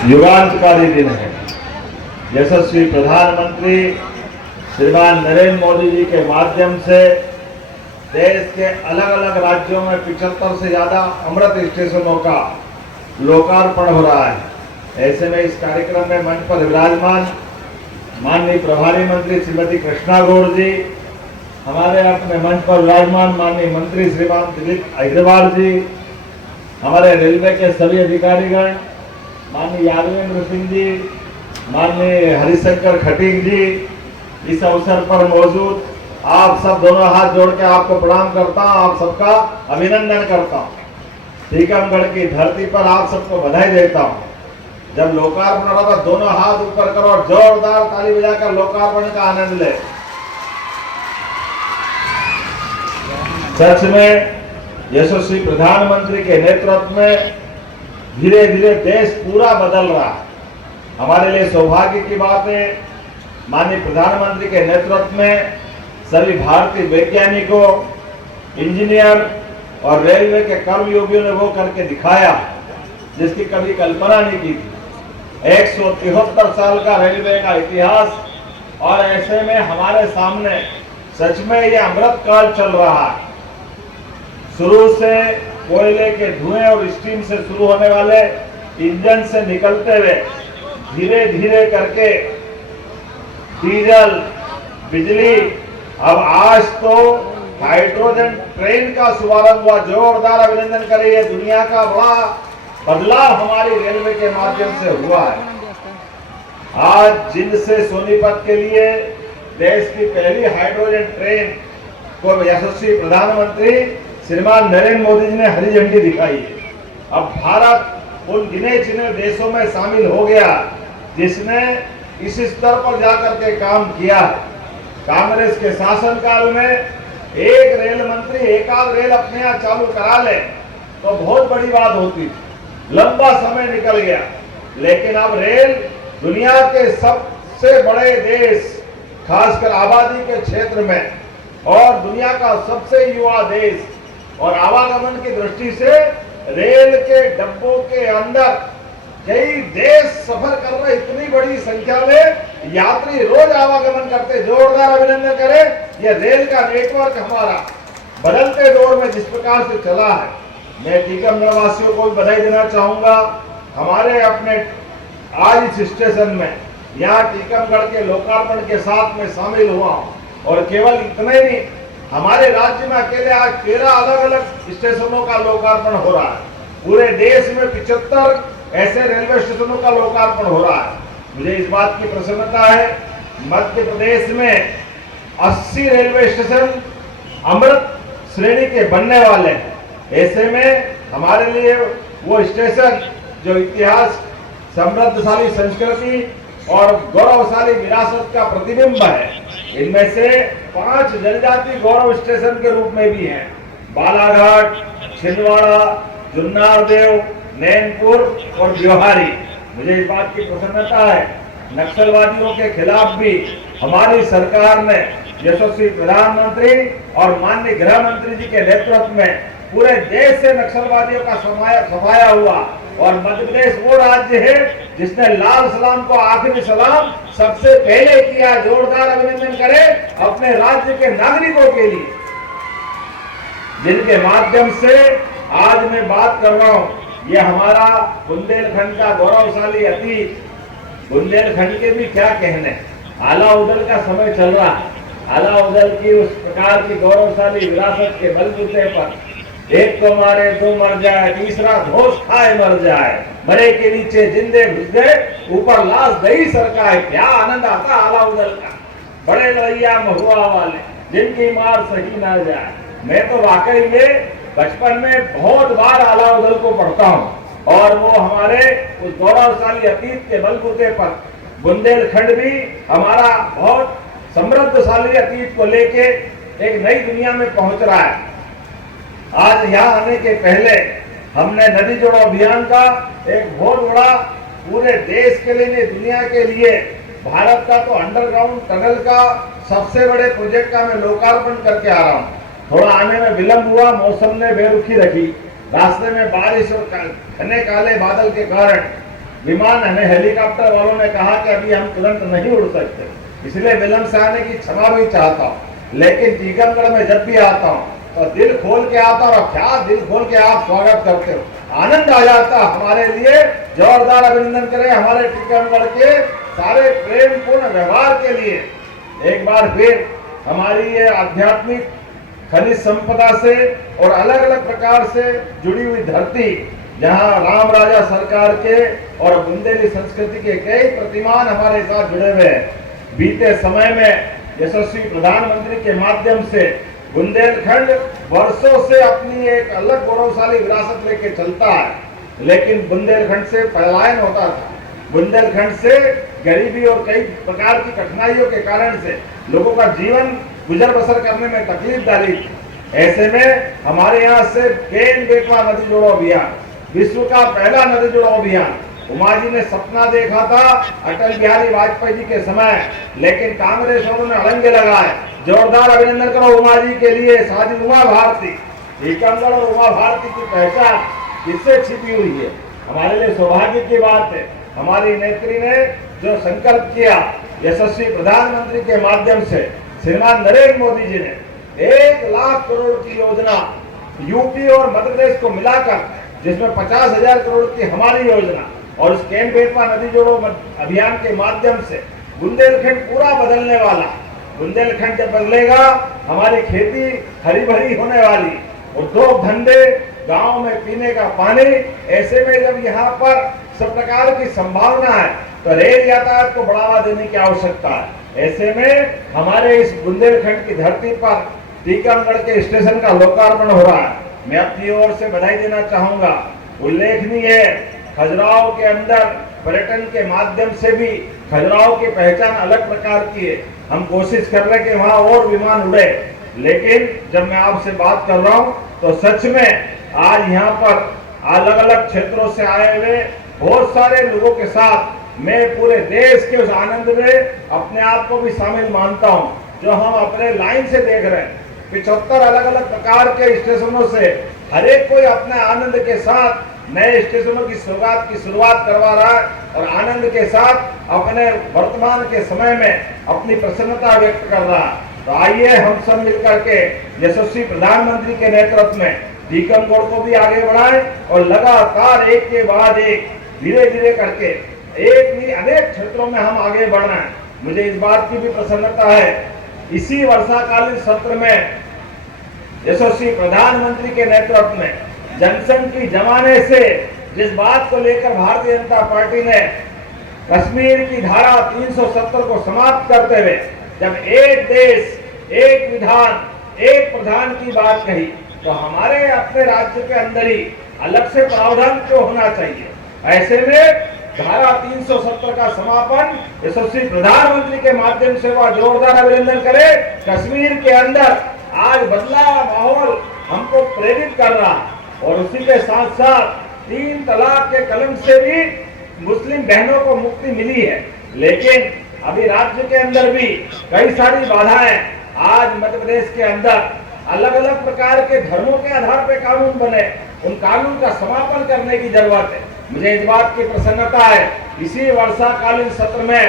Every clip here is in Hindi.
युगांतकारी दिन है। यशस्वी प्रधानमंत्री श्रीमान नरेंद्र मोदी जी के माध्यम से देश के अलग अलग राज्यों में 75 से ज्यादा अमृत स्टेशनों का लोकार्पण हो रहा है। ऐसे में इस कार्यक्रम में मंच पर विराजमान माननीय प्रभारी मंत्री श्रीमती कृष्णा गौड़ जी, हमारे अपने मंच पर विराजमान माननीय मंत्री श्रीमान दिलीप अग्रवाल जी, हमारे रेलवे के सभी अधिकारीगण, माननीय यादवेंद्र सिंह जी, माननीय हरिशंकर खटीक जी, इस अवसर पर मौजूद आप सब दोनों हाथ जोड़ के आपको प्रणाम करता हूं, आप सबका अभिनंदन करता हूं। टीकमगढ़ की धरती पर आप सबको बधाई देता हूं। जब लोकार्पण हो रहा था दोनों हाथ ऊपर करो और जोरदार ताली बजाकर लोकार्पण का आनंद ले। सच में यशस्वी प्रधानमंत्री के नेतृत्व में धीरे धीरे देश पूरा बदल रहा है। हमारे लिए सौभाग्य की बात है, माननीय प्रधानमंत्री के नेतृत्व में सभी भारतीय वैज्ञानिकों, इंजीनियर और रेलवे के कर्मयोगियों ने वो करके दिखाया जिसकी कभी कल्पना नहीं की थी। 173 साल का रेलवे का इतिहास, और ऐसे में हमारे सामने सच में ये अमृत काल चल रहा है। शुरू से कोयले के धुएं और स्टीम से शुरू होने वाले इंजन से निकलते हुए धीरे धीरे करके डीजल, बिजली, अब आज तो हाइड्रोजन ट्रेन का शुभारंभ हुआ। जोरदार अभिनंदन करिए। दुनिया का बड़ा बदलाव हमारी रेलवे के माध्यम से हुआ है। आज जिंद से सोनीपत के लिए देश की पहली हाइड्रोजन ट्रेन को यशस्वी प्रधानमंत्री श्रीमान नरेंद्र मोदी जी ने हरी झंडी दिखाई है। अब भारत उन गिने चुने देशों में शामिल हो गया जिसने इस स्तर पर जाकर के काम किया है। कांग्रेस के शासनकाल में एक रेल मंत्री एकाध रेल अपने यहाँ चालू करा ले तो बहुत बड़ी बात होती थी, लंबा समय निकल गया। लेकिन अब रेल दुनिया के सबसे बड़े देश, खासकर आबादी के क्षेत्र में, और दुनिया का सबसे युवा देश, और आवागमन की दृष्टि से रेल के डब्बों के अंदर कई देश सफर कर रहे, इतनी बड़ी संख्या में यात्री रोज आवागमन करते। जोरदार अभिनंदन करें। यह रेल का नेटवर्क हमारा बदलते दौर में जिस प्रकार से चला है, मैं टीकमगढ़ वासियों को भी बधाई देना चाहूंगा। हमारे अपने आज इस स्टेशन में यहाँ टीकमगढ़ के लोकार्पण के साथ में शामिल हुआ हूँ, और केवल इतना ही नहीं, हमारे राज्य में अकेले आज 13 अलग अलग स्टेशनों का लोकार्पण हो रहा है। पूरे देश में 75 ऐसे रेलवे स्टेशनों का लोकार्पण हो रहा है। मुझे इस बात की प्रसन्नता है, मध्य प्रदेश में 80 रेलवे स्टेशन अमृत श्रेणी के बनने वाले हैं। ऐसे में हमारे लिए वो स्टेशन जो इतिहास, समृद्धशाली संस्कृति और गौरवशाली विरासत का प्रतिबिंब है, इनमें से 5 जनजाति गौरव स्टेशन के रूप में भी हैं। बालाघाट, छिंदवाड़ा, जुन्नारदेव, नैनपुर और ब्योहारी। मुझे इस बात की प्रसन्नता है, नक्सलवादियों के खिलाफ भी हमारी सरकार ने यशस्वी प्रधानमंत्री और माननीय गृह मंत्री जी के नेतृत्व में पूरे देश से नक्सलवादियों का सफाया हुआ। और मध्य प्रदेश वो राज्य है जिसने लाल सलाम को आखिरी सलाम सबसे पहले किया। जोरदार अभिनंदन करें अपने राज्य के नागरिकों के लिए, जिनके माध्यम से आज मैं बात कर रहा हूं। ये हमारा बुंदेलखंड का गौरवशाली अतीत, बुंदेलखंड के भी क्या कहने, आला उदल का समय चल रहा है। आला उदल की उस प्रकार की गौरवशाली विरासत के बलबूते पर एक को मारे दो मर जाए, तीसरा धोस खाए मर जाए, मरे के नीचे जिंदे घुस गए, ऊपर लाश दही सरकाए। क्या आनंद आता आला उदल का। बड़े लड़ैया महुआ वाले जिनकी मार सही ना जाए। मैं तो वाकई में बचपन में बहुत बार आला उदल को पढ़ता हूँ, और वो हमारे उस गौरवशाली अतीत के बलबूते पर बुंदेलखंड भी हमारा बहुत समृद्धशाली अतीत को लेके एक नई दुनिया में पहुंच रहा है। आज यहाँ आने के पहले हमने नदी जोड़ो अभियान का एक बहुत बड़ा पूरे देश के लिए, दुनिया के लिए, भारत का तो अंडरग्राउंड टनल का सबसे बड़े प्रोजेक्ट का मैं लोकार्पण करके आ रहा हूँ। थोड़ा आने में विलंब हुआ, मौसम ने बेरुखी रखी, रास्ते में बारिश और घने काले बादल के कारण विमान हेलीकॉप्टर वालों ने कहा कि अभी हम तुरंत नहीं उड़ सकते, इसलिए विलंब से आने की क्षमा भी चाहता हूँ। लेकिन टीकमगढ़ में जब भी आता हूँ तो दिल खोल के आता हूँ। और क्या दिल खोल के आप स्वागत करते हो, आनंद आ जाता हमारे लिए। जोरदार अभिनंदन करें हमारे टीकमगढ़ के सारे प्रेम पूर्ण व्यवहार के लिए। एक बार फिर हमारी ये आध्यात्मिक खनिज संपदा से और अलग अलग प्रकार से जुड़ी हुई धरती, जहां राम राजा सरकार के और बुंदेली संस्कृति के कई प्रतिमान हमारे साथ जुड़े हुए हैं। बीते समय में यशस्वी प्रधानमंत्री के माध्यम से बुंदेलखंड वर्षों से अपनी एक अलग गौरवशाली विरासत लेके चलता है, लेकिन बुंदेलखंड से पलायन होता था। बुंदेलखंड से गरीबी और कई प्रकार की कठिनाइयों के कारण से लोगों का जीवन गुजर बसर करने में तकलीफदारी थी। ऐसे में हमारे यहाँ से केन बेतवा नदी जोड़ो अभियान, विश्व का पहला नदी जोड़ो अभियान उमा जी ने सपना देखा था अटल बिहारी वाजपेयी जी के समय, लेकिन कांग्रेस वालों ने अड़ंगे लगाए। जोरदार अभिनंदन करो उमा जी के लिए। साधी उमा भारती, टीकमगढ़ और उमा भारती की पहचान किससे छिपी हुई है? हमारे लिए सौभाग्य की बात है, हमारी नेत्री ने जो संकल्प किया यशस्वी प्रधानमंत्री के माध्यम से, श्रीमान नरेंद्र मोदी जी ने 1 लाख करोड़ की योजना यूपी और मध्य प्रदेश को मिलाकर, जिसमें 50,000 करोड़ की हमारी योजना और उस केन बेतवा नदी जोड़ो अभियान के माध्यम से बुंदेलखंड पूरा बदलने वाला। बुंदेलखंड जब बदलेगा हमारी खेती हरी भरी होने वाली, उद्योग धंधे, गांव में पीने का पानी। ऐसे में जब यहाँ पर सब प्रकार की संभावना है तो रेल यातायात को बढ़ावा देने की आवश्यकता है। ऐसे में हमारे इस बुंदेलखंड की धरती पर टीकमगढ़ के स्टेशन का लोकार्पण हो रहा है। मैं अपनी ओर से बधाई देना चाहूंगा। उल्लेखनीय है, खजुराहो के अंदर पर्यटन के माध्यम से भी खजुराहो की पहचान अलग प्रकार की है। हम कोशिश कर रहे हैं कि वहाँ और विमान उड़े, लेकिन जब मैं आपसे बात कर रहा हूँ तो सच में आज यहाँ पर अलग अलग क्षेत्रों से आए हुए बहुत सारे लोगों के साथ मैं पूरे देश के उस आनंद में अपने आप को भी शामिल मानता हूँ, जो हम अपने लाइन से देख रहे हैं। 75 अलग अलग प्रकार के स्टेशनों से हर एक कोई अपने आनंद के साथ नए स्टेशनों की शुरुआत करवा रहा है और आनंद के साथ अपने वर्तमान के समय में अपनी प्रसन्नता व्यक्त कर रहा है। तो आइए हम सब मिलकर के यशस्वी प्रधानमंत्री के नेतृत्व में टीकमगढ़ को भी आगे बढ़ाएं और लगातार एक के बाद एक धीरे धीरे करके एक नहीं अनेक क्षेत्रों में हम आगे बढ़ना है। मुझे इस बात की भी प्रसन्नता है, इसी वर्षाकालीन सत्र में यशस्वी प्रधानमंत्री के नेतृत्व में जनसंघ की जमाने से जिस बात को लेकर भारतीय जनता पार्टी ने कश्मीर की धारा 370 को समाप्त करते हुए जब एक देश एक विधान एक प्रधान की बात कही, तो हमारे अपने राज्य के अंदर ही अलग से प्रावधान क्यों होना चाहिए? ऐसे में धारा 370 का समापन यशस्वी प्रधानमंत्री के माध्यम से हुआ। जोरदार अभिनंदन करें। कश्मीर के अंदर आज बदला माहौल हमको प्रेरित कर रहा और उसी के साथ साथ 3 तलाक के कलम से भी मुस्लिम बहनों को मुक्ति मिली है। लेकिन अभी राज्य के अंदर भी कई सारी बाधाएं, आज मध्य प्रदेश के अंदर अलग अलग प्रकार के धर्मों के आधार पर कानून बने, उन कानून का समापन करने की जरूरत है। मुझे इस बात की प्रसन्नता है, इसी वर्षाकालीन सत्र में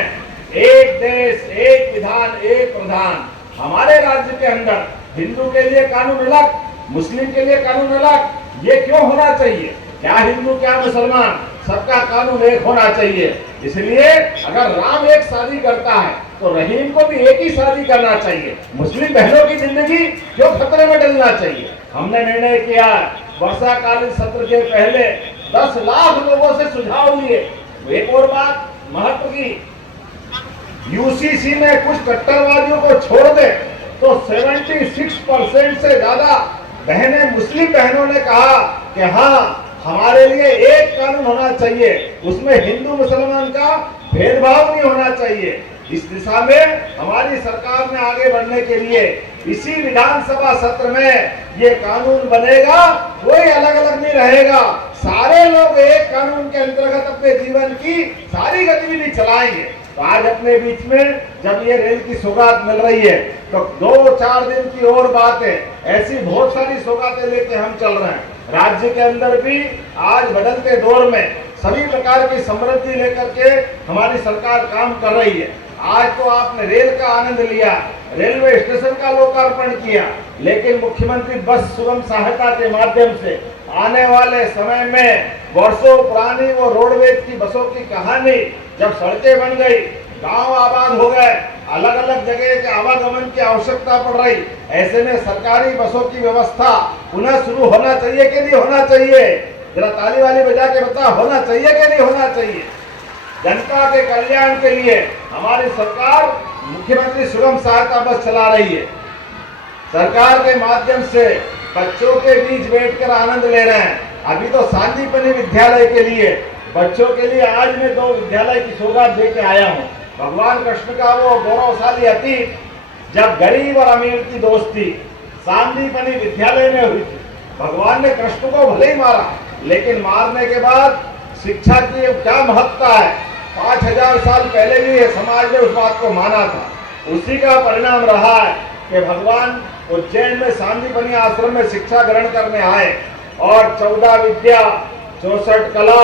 एक देश एक विधान एक प्रधान, हमारे राज्य के अंदर हिंदू के लिए कानून अलग, मुस्लिम के लिए कानून अलग। ये क्यों होना चाहिए? क्या हिंदू क्या मुसलमान, सबका कानून एक होना चाहिए। इसलिए अगर राम एक शादी करता है तो रहीम को भी एक ही शादी करना चाहिए। मुस्लिम बहनों की जिंदगी क्यों खतरे में डलना चाहिए? हमने निर्णय किया वर्षाकालीन सत्र के पहले 10 लाख लोगों से सुझाव लिए। एक और बात महत्व की, यूसीसी में कुछ कट्टरवादियों को छोड़ दे तो 76% से ज्यादा बहनें मुस्लिम बहनों ने कहा कि हाँ हमारे लिए एक कानून होना चाहिए, उसमें हिंदू मुसलमान का भेदभाव नहीं होना चाहिए। इस दिशा में हमारी सरकार ने आगे बढ़ने के लिए इसी विधानसभा सत्र में ये कानून बनेगा, कोई अलग अलग नहीं रहेगा। सारे लोग एक कानून के अंतर्गत अपने जीवन की सारी गतिविधि चलाएंगे। तो आज अपने बीच में जब ये रेल की सौगात मिल रही है तो 2-4 दिन की और बात है, ऐसी बहुत सारी सौगातें लेके हम चल रहे हैं। राज्य के अंदर भी आज बदलते दौर में सभी प्रकार की समृद्धि लेकर के हमारी सरकार काम कर रही है। आज तो आपने रेल का आनंद लिया, रेलवे स्टेशन का लोकार्पण किया, लेकिन मुख्यमंत्री बस सुगम सहायता के माध्यम से आने वाले समय में वर्षों पुरानी वो रोडवेज की बसों की कहानी, जब सड़कें बन गई, गांव आबाद हो गए, अलग अलग जगह के आवागमन की आवश्यकता पड़ रही, ऐसे में सरकारी बसों की व्यवस्था पुनः शुरू होना चाहिए कि नहीं होना चाहिए? जरा ताली वाली बजा के बता, होना चाहिए कि नहीं होना चाहिए? जनता के कल्याण के लिए हमारी सरकार मुख्यमंत्री सुगम सहायता बस चला रही है। सरकार के माध्यम से बच्चों के बीच बैठकर आनंद ले रहे हैं। अभी तो सांदीपनि विद्यालय के लिए बच्चों के लिए आज मैं 2 विद्यालय की सौगात दे के आया हूँ। भगवान कृष्ण का वो गौरवशाली अतीत, जब गरीब और अमीर की दोस्ती सांदीपनि विद्यालय में हुई थी। भगवान ने कृष्ण को भले ही मारा, लेकिन मारने के बाद शिक्षा की क्या महत्ता है, 5000 साल पहले भी समाज ने उस बात को माना था। उसी का परिणाम रहा है कि भगवान उज्जैन में सांदीपनि आश्रम में शिक्षा ग्रहण करने आए और 14 विद्या, 64 कला,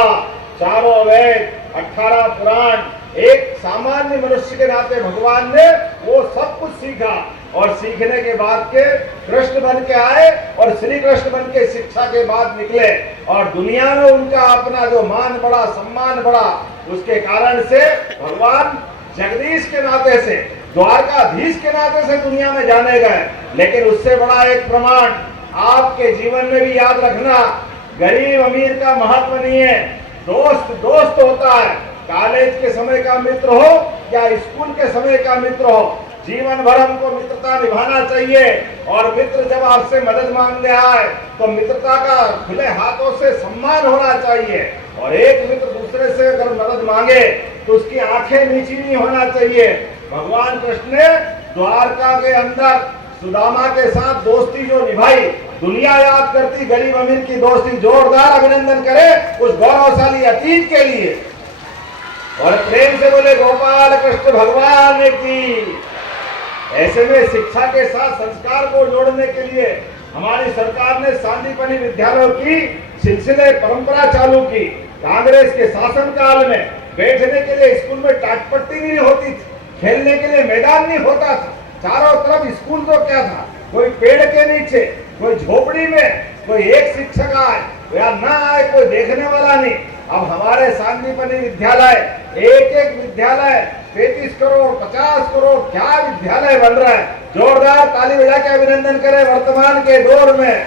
4 वेद, 18 पुराण, एक सामान्य मनुष्य के नाते भगवान ने वो सब कुछ सीखा और सीखने के बाद के कृष्ण बन के आए और श्री कृष्ण बन के शिक्षा के बाद निकले और दुनिया में उनका अपना जो मान बढ़ा, सम्मान बढ़ा, उसके कारण से भगवान जगदीश के नाते से, द्वारकाधीश के नाते से दुनिया में जाने गए। लेकिन उससे बड़ा एक प्रमाण आपके जीवन में भी याद रखना, गरीब अमीर का महत्व नहीं है, दोस्त दोस्त होता है। कॉलेज के समय का मित्र हो या स्कूल के समय का मित्र हो, जीवन भर हमको मित्रता निभाना चाहिए। और मित्र जब आपसे मदद मांगने आए तो मित्रता का खुले हाथों से सम्मान होना चाहिए। और एक मित्र दूसरे से अगर मदद मांगे तो उसकी आंखें नीची नहीं होना चाहिए। भगवान कृष्ण ने द्वारका के अंदर सुदामा के साथ दोस्ती जो निभाई, दुनिया याद करती गरीब अमीर की दोस्ती। जोरदार अभिनंदन करें उस गौरवशाली अतीत के लिए और प्रेम से बोले गोपाल कृष्ण भगवान की। ऐसे में शिक्षा के साथ संस्कार को जोड़ने के लिए हमारी सरकार ने सांदीपनि विद्यालयों की सिलसिले परंपरा चालू की। कांग्रेस के शासनकाल में बैठने के लिए स्कूल में टाटपट्टी नहीं होती थी, खेलने के लिए मैदान नहीं होता था, चारों तरफ स्कूल तो क्या था, कोई पेड़ के नीचे, कोई झोपड़ी में, कोई एक शिक्षक आए या ना आए, कोई देखने वाला नहीं। अब हमारे सांदीपनि विद्यालय, एक विद्यालय 33 करोड़ 50 करोड़ क्या विद्यालय बन रहा है। जोरदार ताली बजा के अभिनंदन करें। वर्तमान के दौर में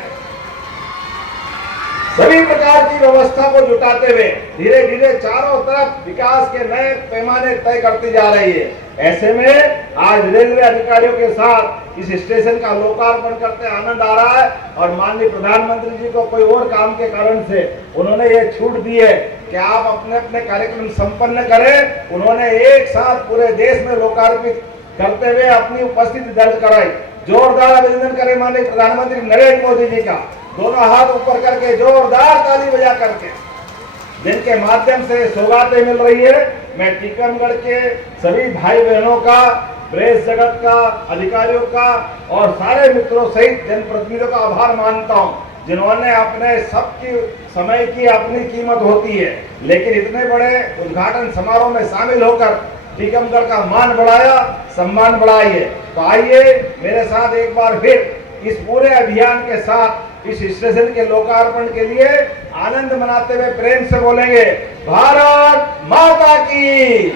सभी प्रकार की व्यवस्था को जुटाते हुए धीरे धीरे चारों तरफ विकास के नए पैमाने तय करती जा रही है। ऐसे में आज रेलवे अधिकारियों के साथ इस स्टेशन का लोकार्पण करते आनंद आ रहा है और माननीय प्रधानमंत्री जी को कोई और काम के कारण से उन्होंने ये छूट दी है कि आप अपने अपने कार्यक्रम संपन्न करें। उन्होंने एक साथ पूरे देश में लोकार्पित करते हुए अपनी उपस्थिति दर्ज कराई। जोरदार अभिनंदन करें माननीय प्रधानमंत्री नरेंद्र मोदी जी का, दोनों हाथ ऊपर करके जोरदार ताली बजा करके, जिनके माध्यम से सौगातें मिल रही है। मैं टीकमगढ़ के सभी भाई बहनों का, प्रेस जगत का, अधिकारियों का और सारे मित्रों सहित जनप्रतिनिधियों का आभार मानता हूं, जिन्होंने अपने सबकी समय की अपनी कीमत होती है, लेकिन इतने बड़े उद्घाटन समारोह में शामिल होकर टीकमगढ़ का मान बढ़ाया, सम्मान बढ़ाइए। तो आइए मेरे साथ एक बार फिर इस पूरे अभियान के साथ इस स्टेशन के लोकार्पण के लिए आनंद मनाते हुए प्रेम से बोलेंगे, भारत माता की,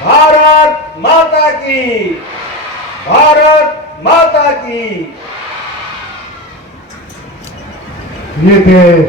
भारत माता की, भारत माता की। ये थे